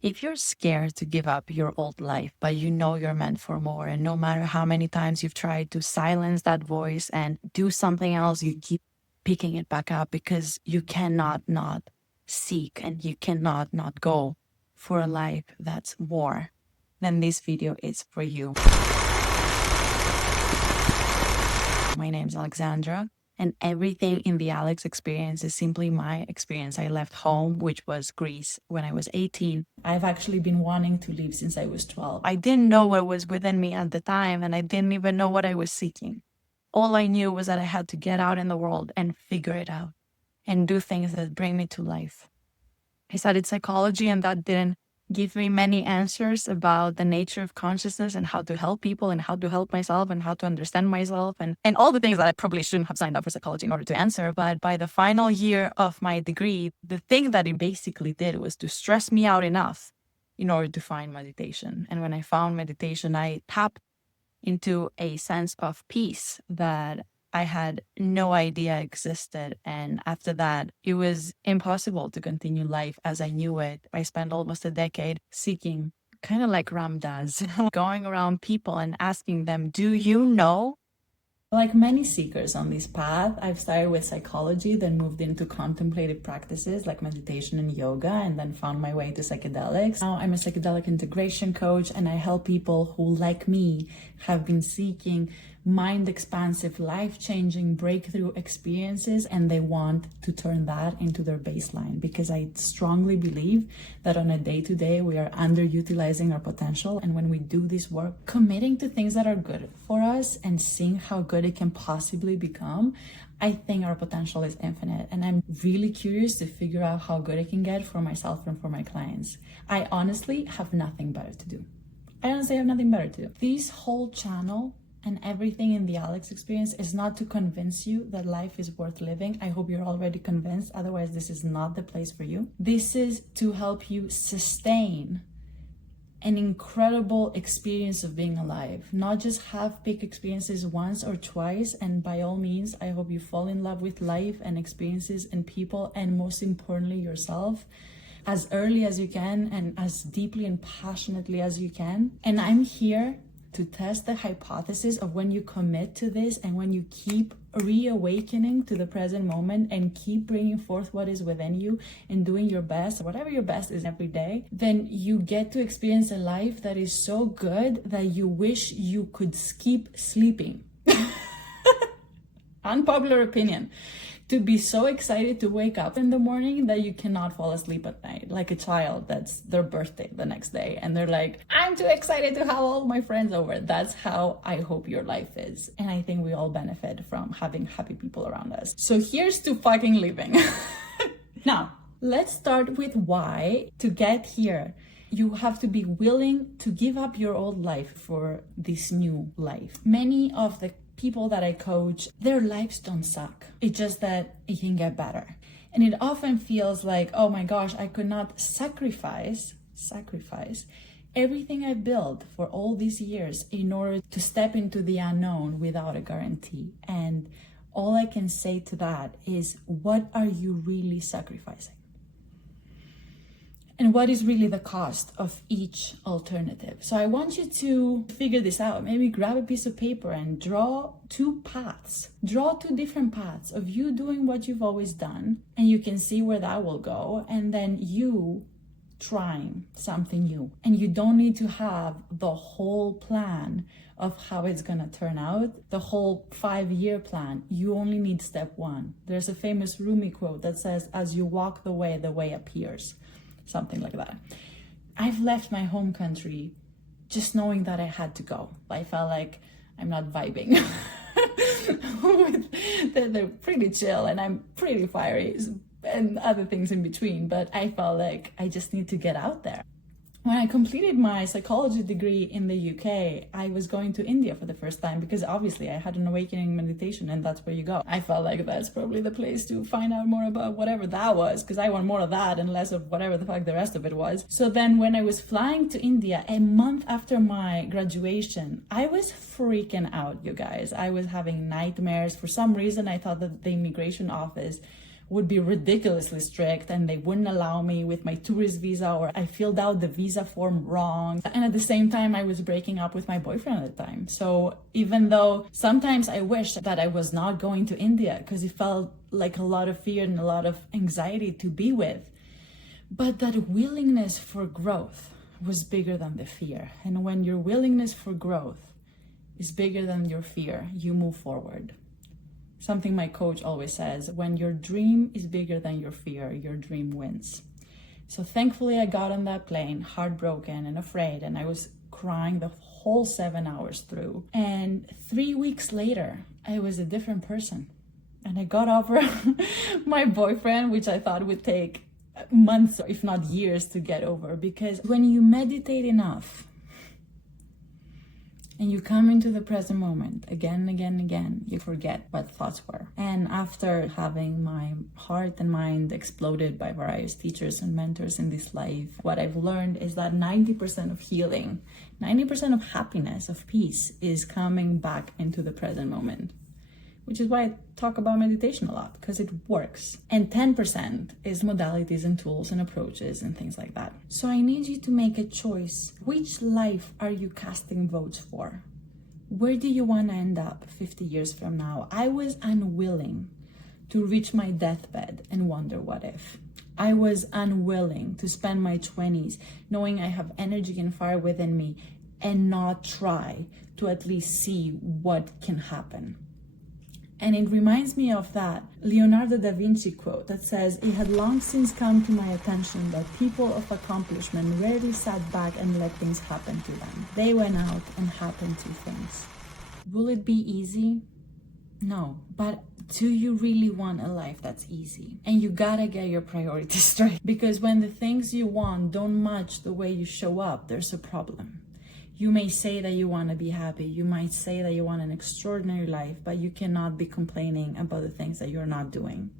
If you're scared to give up your old life, but you know you're meant for more, and no matter how many times you've tried to silence that voice and do something else, you keep picking it back up because you cannot not seek and you cannot not go for a life that's more, then this video is for you. My name's Alexandra, and everything in the Alex experience is simply my experience. I left home, which was Greece, when I was 18. I've actually been wanting to leave since I was 12. I didn't know what was within me at the time, and I didn't even know what I was seeking. All I knew was that I had to get out in the world and figure it out and do things that bring me to life. I studied psychology, and that didn't give me many answers about the nature of consciousness and how to help people and how to help myself and how to understand myself and all the things that I probably shouldn't have signed up for psychology in order to answer. But by the final year of my degree, the thing that it basically did was to stress me out enough in order to find meditation. And when I found meditation, I tapped into a sense of peace that I had no idea existed. And after that, it was impossible to continue life as I knew it. I spent almost a decade seeking, kind of like Ram does, going around people and asking them, do you know? Like many seekers on this path, I've started with psychology, then moved into contemplative practices like meditation and yoga, and then found my way to psychedelics. Now I'm a psychedelic integration coach, and I help people who, like me, have been seeking mind-expansive, life-changing breakthrough experiences, and they want to turn that into their baseline, because I strongly believe that on a day-to-day we are underutilizing our potential. And when we do this work, committing to things that are good for us and seeing how good it can possibly become, I think our potential is infinite. And I'm really curious to figure out how good it can get for myself and for my clients. I honestly have nothing better to do. This whole channel and everything in the Alex experience is not to convince you that life is worth living. I hope you're already convinced. Otherwise, this is not the place for you. This is to help you sustain an incredible experience of being alive, not just have big experiences once or twice. And by all means, I hope you fall in love with life and experiences and people, and most importantly, yourself, as early as you can and as deeply and passionately as you can. And I'm here to test the hypothesis of when you commit to this and when you keep reawakening to the present moment and keep bringing forth what is within you and doing your best, whatever your best is every day, then you get to experience a life that is so good that you wish you could skip sleeping. Unpopular opinion. To be so excited to wake up in the morning that you cannot fall asleep at night, like a child that's their birthday the next day and they're like, I'm too excited to have all my friends over. That's how I hope your life is. And I think we all benefit from having happy people around us. So here's to fucking living. Now, let's start with why. To get here, you have to be willing to give up your old life for this new life. Many of the people that I coach, their lives don't suck. It's just that it can get better. And it often feels like, oh my gosh, I could not sacrifice everything I built for all these years in order to step into the unknown without a guarantee. And all I can say to that is, what are you really sacrificing? And what is really the cost of each alternative? So I want you to figure this out. Maybe grab a piece of paper and draw two paths. Draw two different paths of you doing what you've always done, and you can see where that will go. And then you trying something new. And you don't need to have the whole plan of how it's gonna turn out, the whole 5-year plan. You only need step one. There's a famous Rumi quote that says, as you walk the way appears. Something like that. I've left my home country just knowing that I had to go. I felt like I'm not vibing. They're pretty chill and I'm pretty fiery and other things in between, but I felt like I just need to get out there. When I completed my psychology degree in the UK, I was going to India for the first time because obviously I had an awakening meditation and that's where you go. I felt like that's probably the place to find out more about whatever that was, because I want more of that and less of whatever the fuck the rest of it was. So then when I was flying to India a month after my graduation, I was freaking out, you guys. I was having nightmares. For some reason, I thought that the immigration office would be ridiculously strict and they wouldn't allow me with my tourist visa, or I filled out the visa form wrong. And at the same time, I was breaking up with my boyfriend at the time. So even though sometimes I wished that I was not going to India because it felt like a lot of fear and a lot of anxiety to be with, but that willingness for growth was bigger than the fear. And when your willingness for growth is bigger than your fear, you move forward. Something my coach always says, when your dream is bigger than your fear, your dream wins. So thankfully I got on that plane, heartbroken and afraid, and I was crying the whole 7 hours through. And 3 weeks later, I was a different person. And I got over my boyfriend, which I thought would take months, if not years, to get over. Because when you meditate enough, and you come into the present moment again and again and again, you forget what thoughts were. And after having my heart and mind exploded by various teachers and mentors in this life, what I've learned is that 90% of healing, 90% of happiness, of peace, is coming back into the present moment. Which is why I talk about meditation a lot, because it works. And 10% is modalities and tools and approaches and things like that. So I need you to make a choice. Which life are you casting votes for? Where do you want to end up 50 years from now? I was unwilling to reach my deathbed and wonder what if. I was unwilling to spend my 20s knowing I have energy and fire within me and not try to at least see what can happen. And it reminds me of that Leonardo da Vinci quote that says, "It had long since come to my attention that people of accomplishment rarely sat back and let things happen to them. They went out and happened to things." Will it be easy? No. But do you really want a life that's easy? And you gotta get your priorities straight. Because when the things you want don't match the way you show up, there's a problem. You may say that you want to be happy. You might say that you want an extraordinary life, but you cannot be complaining about the things that you're not doing.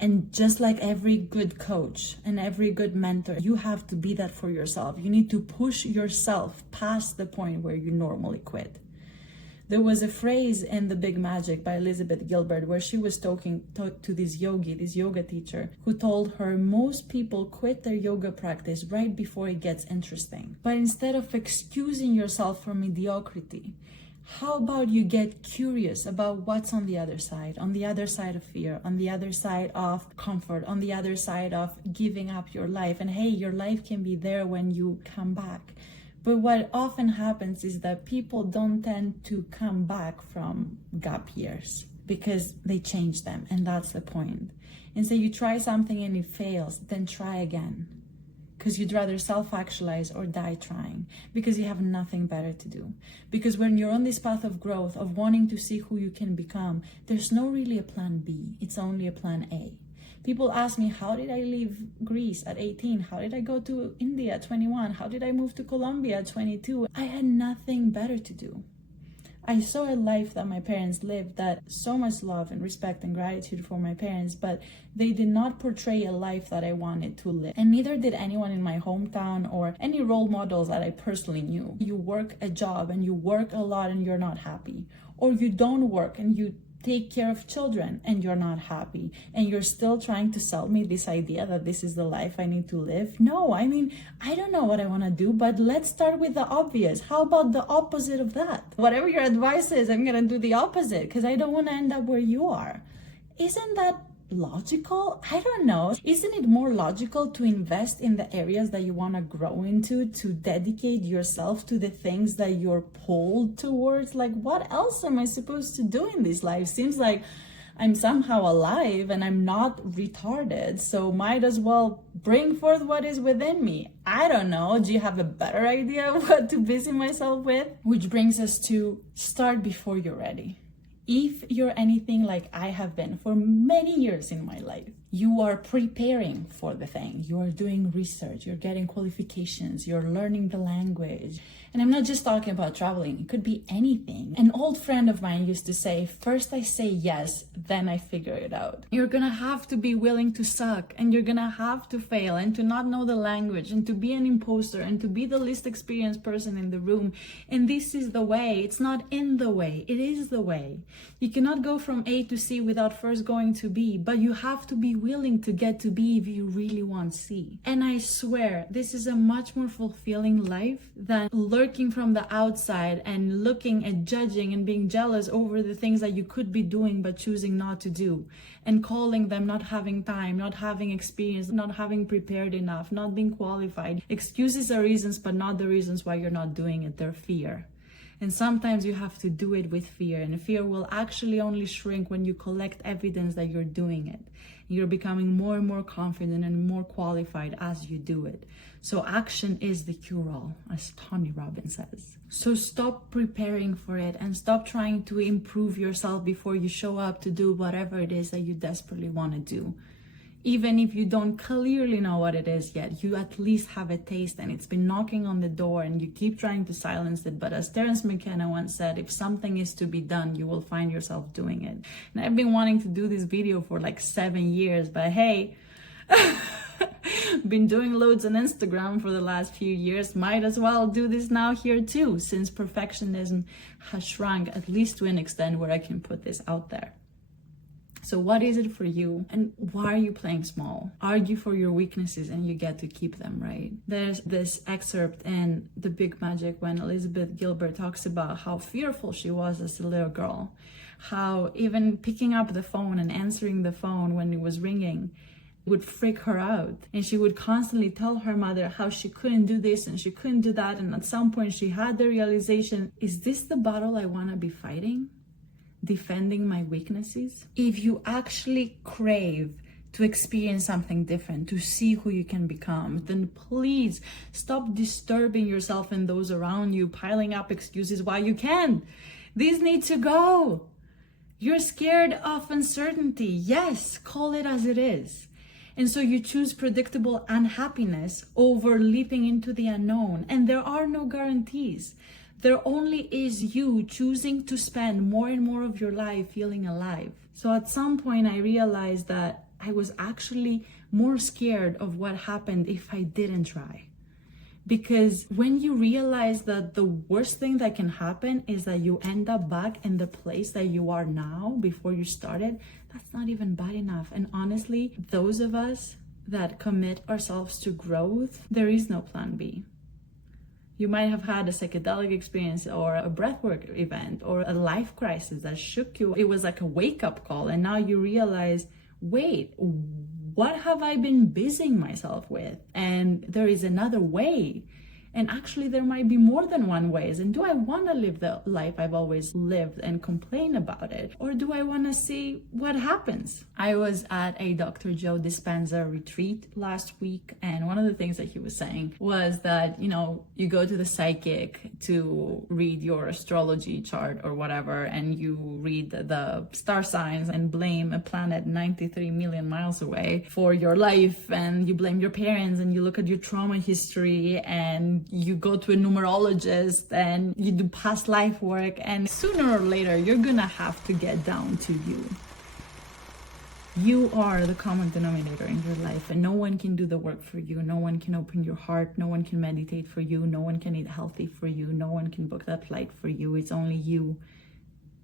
And just like every good coach and every good mentor, you have to be that for yourself. You need to push yourself past the point where you normally quit. There was a phrase in The Big Magic by Elizabeth Gilbert where she was talking to this yoga teacher, who told her most people quit their yoga practice right before it gets interesting. But instead of excusing yourself for mediocrity, how about you get curious about what's on the other side of fear, on the other side of comfort, on the other side of giving up your life. And hey, your life can be there when you come back. But what often happens is that people don't tend to come back from gap years because they change them, and that's the point. And so you try something and it fails, then try again. Because you'd rather self-actualize or die trying, because you have nothing better to do. Because when you're on this path of growth, of wanting to see who you can become, there's no really a plan B, it's only a plan A. People ask me, how did I leave Greece at 18? How did I go to India at 21? How did I move to Colombia at 22? I had nothing better to do. I saw a life that my parents lived, that so much love and respect and gratitude for my parents, but they did not portray a life that I wanted to live. And neither did anyone in my hometown or any role models that I personally knew. You work a job and you work a lot and you're not happy. Or you don't work and you take care of children and you're not happy, and you're still trying to sell me this idea that this is the life I need to live. No, I mean, I don't know what I want to do, but let's start with the obvious. How about the opposite of that? Whatever your advice is, I'm gonna do the opposite because I don't want to end up where you are. Isn't that logical? I don't know. Isn't it more logical to invest in the areas that you want to grow into, to dedicate yourself to the things that you're pulled towards? Like, what else am I supposed to do in this life? Seems like I'm somehow alive and I'm not retarded, so might as well bring forth what is within me. I don't know. Do you have a better idea of what to busy myself with? Which brings us to start before you're ready. If you're anything like I have been for many years in my life, You are preparing for the thing. You are doing research, you're getting qualifications, you're learning the language. And I'm not just talking about traveling, it could be anything. An old friend of mine used to say, first I say yes, then I figure it out. You're gonna have to be willing to suck, and you're gonna have to fail, and to not know the language, and to be an imposter, and to be the least experienced person in the room. And this is the way. It's not in the way, it is the way. You cannot go from A to C without first going to B, but you have to be willing to get to B if you really want C. And I swear, this is a much more fulfilling life than lurking from the outside and looking and judging and being jealous over the things that you could be doing but choosing not to do, and calling them not having time, not having experience, not having prepared enough, not being qualified. Excuses are reasons, but not the reasons why you're not doing it. They're fear. And sometimes you have to do it with fear, and fear will actually only shrink when you collect evidence that you're doing it. You're becoming more and more confident and more qualified as you do it. So action is the cure-all, as Tony Robbins says. So stop preparing for it and stop trying to improve yourself before you show up to do whatever it is that you desperately want to do. Even if you don't clearly know what it is yet, you at least have a taste and it's been knocking on the door and you keep trying to silence it. But as Terence McKenna once said, if something is to be done, you will find yourself doing it. And I've been wanting to do this video for like 7 years, but hey, been doing loads on Instagram for the last few years. Might as well do this now here too, since perfectionism has shrunk, at least to an extent where I can put this out there. So what is it for you, and why are you playing small? Argue for your weaknesses and you get to keep them, right? There's this excerpt in The Big Magic when Elizabeth Gilbert talks about how fearful she was as a little girl, how even picking up the phone and answering the phone when it was ringing would freak her out. And she would constantly tell her mother how she couldn't do this and she couldn't do that. And at some point she had the realization, is this the battle I want to be fighting? Defending my weaknesses? If you actually crave to experience something different, to see who you can become, then please stop disturbing yourself and those around you, piling up excuses why you can't. These need to go. You're scared of uncertainty. Yes, call it as it is. And so you choose predictable unhappiness over leaping into the unknown. And there are no guarantees. There only is you choosing to spend more and more of your life feeling alive. So at some point I realized that I was actually more scared of what happened if I didn't try. Because when you realize that the worst thing that can happen is that you end up back in the place that you are now before you started, that's not even bad enough. And honestly, those of us that commit ourselves to growth, there is no plan B. You might have had a psychedelic experience or a breathwork event or a life crisis that shook you. It was like a wake-up call, and now you realize, wait, what have I been busying myself with? And there is another way. And actually there might be more than one ways. And do I want to live the life I've always lived and complain about it? Or do I want to see what happens? I was at a Dr. Joe Dispenza retreat last week. And one of the things that he was saying was that, you go to the psychic to read your astrology chart or whatever, and you read the star signs and blame a planet 93 million miles away for your life. And you blame your parents, and you look at your trauma history, and you go to a numerologist and you do past life work, and sooner or later you're gonna have to get down to you. You are the common denominator in your life, and no one can do the work for you. No one can open your heart. No one can meditate for you. No one can eat healthy for you. No one can book that flight for you. It's only you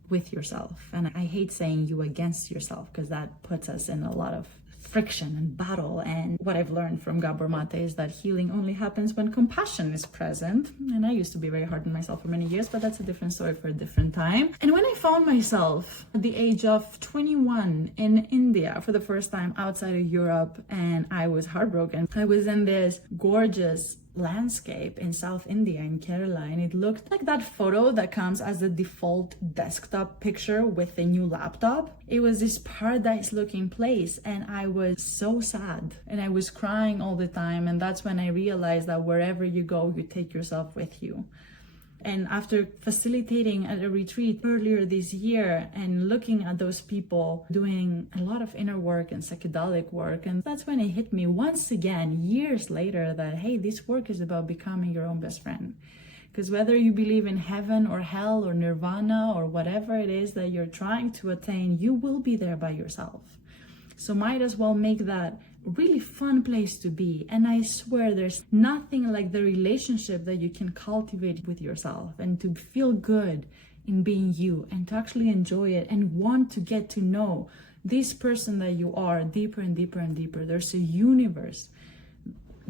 with yourself. And I hate saying you against yourself, because that puts us in a lot of friction and battle. And what I've learned from Gabor Mate is that healing only happens when compassion is present. And I used to be very hard on myself for many years, but that's a different story for a different time. And when I found myself at the age of 21 in India for the first time outside of Europe, and I was heartbroken. I was in this gorgeous landscape in South India, in Kerala, and it looked like that photo that comes as the default desktop picture with a new laptop. It was this paradise looking place, and I was so sad and I was crying all the time. And that's when I realized that wherever you go, you take yourself with you. And after facilitating at a retreat earlier this year and looking at those people doing a lot of inner work and psychedelic work, and that's when it hit me once again, years later, that, hey, this work is about becoming your own best friend. Because whether you believe in heaven or hell or nirvana or whatever it is that you're trying to attain, you will be there by yourself. So might as well make that a really fun place to be. And I swear there's nothing like the relationship that you can cultivate with yourself and to feel good in being you and to actually enjoy it and want to get to know this person that you are deeper and deeper and deeper. There's a universe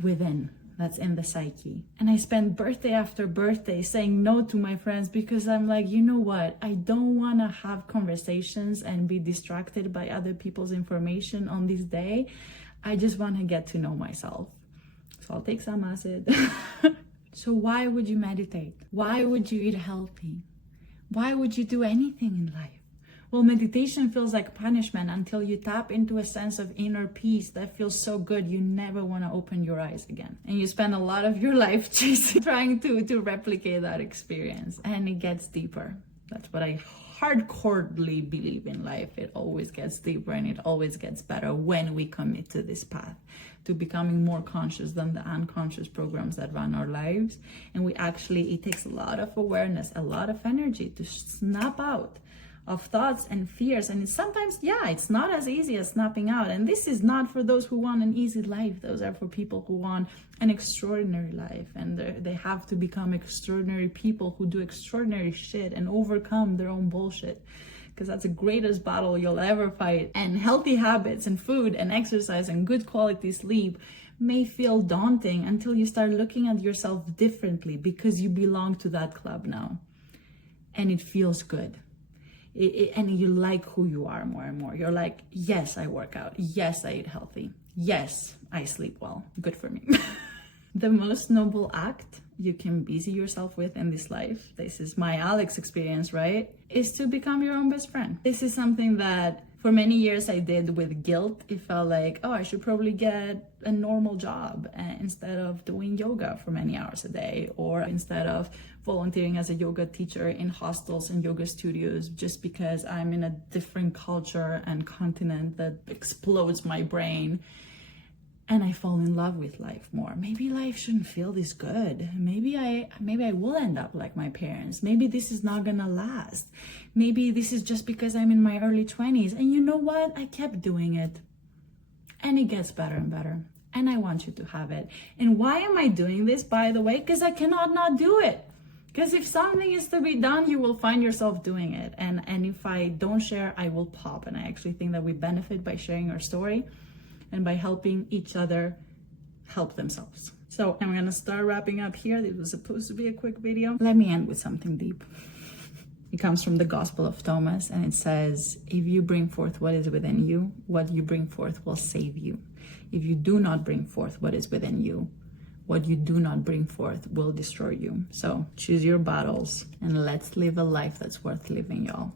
within that's in the psyche. And I spent birthday after birthday saying no to my friends because I'm like, you know what? I don't want to have conversations and be distracted by other people's information on this day. I just want to get to know myself. So I'll take some acid. So why would you meditate? Why would you eat healthy? Why would you do anything in life? Well, meditation feels like punishment until you tap into a sense of inner peace that feels so good you never want to open your eyes again. And you spend a lot of your life trying to replicate that experience. And it gets deeper. That's what I hardcorely believe in life. It always gets deeper and it always gets better when we commit to this path, to becoming more conscious than the unconscious programs that run our lives. And it takes a lot of awareness, a lot of energy to snap out of thoughts and fears. And sometimes, it's not as easy as snapping out. And this is not for those who want an easy life. Those are for people who want an extraordinary life. And they have to become extraordinary people who do extraordinary shit and overcome their own bullshit. Because that's the greatest battle you'll ever fight. And healthy habits and food and exercise and good quality sleep may feel daunting until you start looking at yourself differently because you belong to that club now. And it feels good. And you like who you are more and more. You're like, yes, I work out. Yes, I eat healthy. Yes, I sleep well. Good for me. The most noble act you can busy yourself with in this life, this is my Alex experience, right? Is to become your own best friend. This is something that for many years I did with guilt. It felt like, oh, I should probably get a normal job instead of doing yoga for many hours a day, or instead of volunteering as a yoga teacher in hostels and yoga studios just because I'm in a different culture and continent that explodes my brain. And I fall in love with life more. Maybe life shouldn't feel this good. Maybe I will end up like my parents. Maybe this is not gonna last. Maybe this is just because I'm in my early 20s. And you know what? I kept doing it. And it gets better and better. And I want you to have it. And why am I doing this, by the way? Because I cannot not do it. Because if something is to be done, you will find yourself doing it. And if I don't share, I will pop. And I actually think that we benefit by sharing our story and by helping each other help themselves. So I'm gonna start wrapping up here. This was supposed to be a quick video. Let me end with something deep. It comes from the Gospel of Thomas, and it says, if you bring forth what is within you, what you bring forth will save you. If you do not bring forth what is within you, what you do not bring forth will destroy you. So choose your battles and let's live a life that's worth living, y'all.